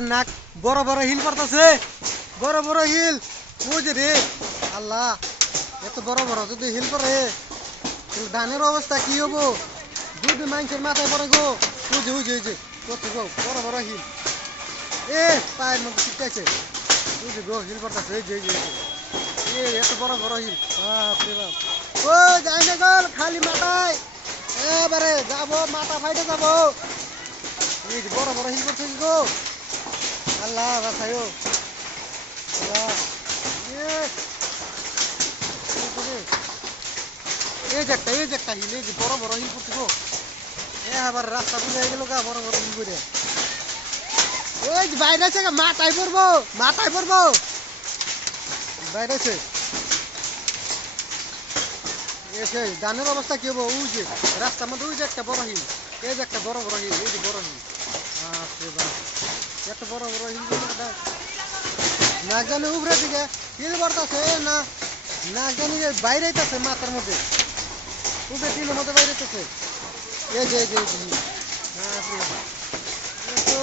নাক বড় বড় হিল পড়তেছে, বড় বড় হিল। বুঝে রে আল্লাহ, এত বড় বড় যদি হিল পড়ে ধানের অবস্থা কি হবো? যদি মানুষের মাথায় পড়ে গো। বুঝে বুঝে বুঝে করতে গো, বড় বড় হিল। এ পায়ের মধ্যে ছিটকাইছে। বুঝে গো, হিল পড়তেছে। এই যে এই যে এত বড় বড় হিল, বাপরে বাপ। ও যাই না গো, খালি মাথায় এবারে যাবো, মাথা ফাইটে যাবো। এই যে বড় বড় হিল পড়ছে গো। আল্লাহ বাঁচাইও, আল্লাহ। এই যে একটা হিল, এই যে বড় বড় হিল পড়ছে গো। আবার রাস্তা বুঝে গেল গা, বড় বড় হিল করে। ওই যে বাইরে আছে, মাথায় পড়বো, মাথায় পড়বো। বাইরে আছে এসে ধানের অবস্থা কি হবো? ওই যে রাস্তার মধ্যে ওই যে একটা বড় হিল, এই যে একটা বড় বড় হিল, এই যে বড় হিল। এত বড় বড় হিল না জানি উপরে দিকে হিল পড়তেছে না, না জানি বাইরে আছে মাথার মধ্যে, উপরে টিনের মধ্যে বাইরে আছে। এই যে তো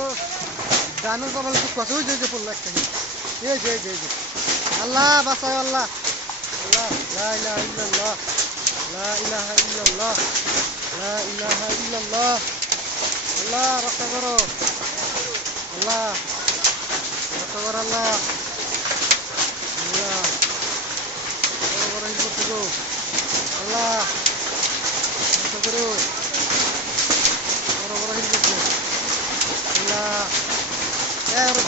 ধানের কপাল খুব কষ্ট। ওই যে পড়লো একটা হিল। এই যে আল্লাহ বাঁচায়, আল্লাহ আল্লাহ। লা ইলাহা ইল্লাল্লাহ, লা ইলাহা ইল্লাল্লাহ, লা ইলাহা ইল্লাল্লাহ। আল্লাহ রক্ষা করো, আল্লাহ রক্ষা করো, আল্লাহ আল্লাহ। বড় বড় হিল করতে গো, আল্লাহ রক্ষা করো। বড় বড় হিল করছে, আল্লাহ।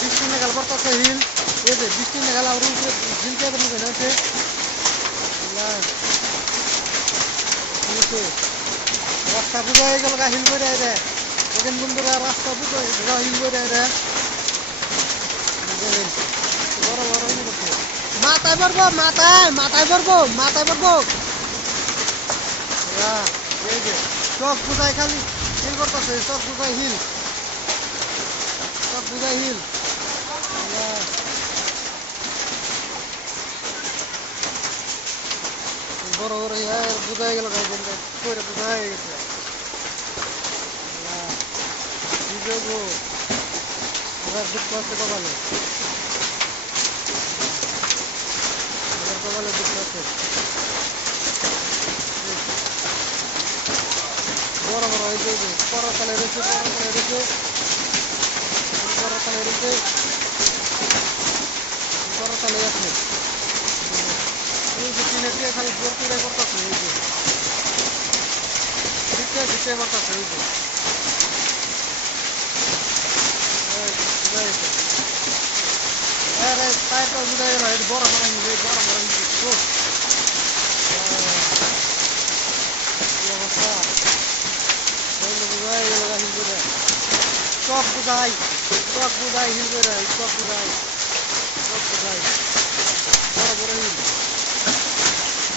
বৃষ্টি নাগাল পড়তেছে হিল। এই যে বৃষ্টি নাগাল আর উপরে হিল কে নেবে না হচ্ছে, আল্লাহ। রাস্তা বুঝা হয়ে গেল গা, হিল করে রে। দেখেন বন্ধুরা, রাস্তা বুঝা হিল করে রে। বড় বড় হিল করছে, মাথায় পড়বো, মাথায় পড়বো, মাথায় পড়বো। এই যে চক বুঝাই খালি হিল করতেছে, চক বুঝাই হিল, চক বুঝাই হিল। বড় বড় বুঝাই গেল গাই, বুঝা হয়ে গেছে। কি করবো, এবার দুঃখ আছে কপালে, এবার কপালে দুঃখ আছে। বড় বড় এই যে পরতলে রয়েছে, পরতলে রয়েছে, পরতলে রয়েছে, পরতলে আছে। এই যে টিনের দিয়ে খালি জোর করে করতেছে, এই যে দিতে দিতে করতেছে। এই যে আরে পায়ের তো বুঝা গেল, এই বড় বড় হিল, বড় বড় হিল অবস্থা। বুঝাই গেল হিল করে, চক বুঝাই, চক বুঝাই হিল করে, চক বুঝাই, চক বুঝাই।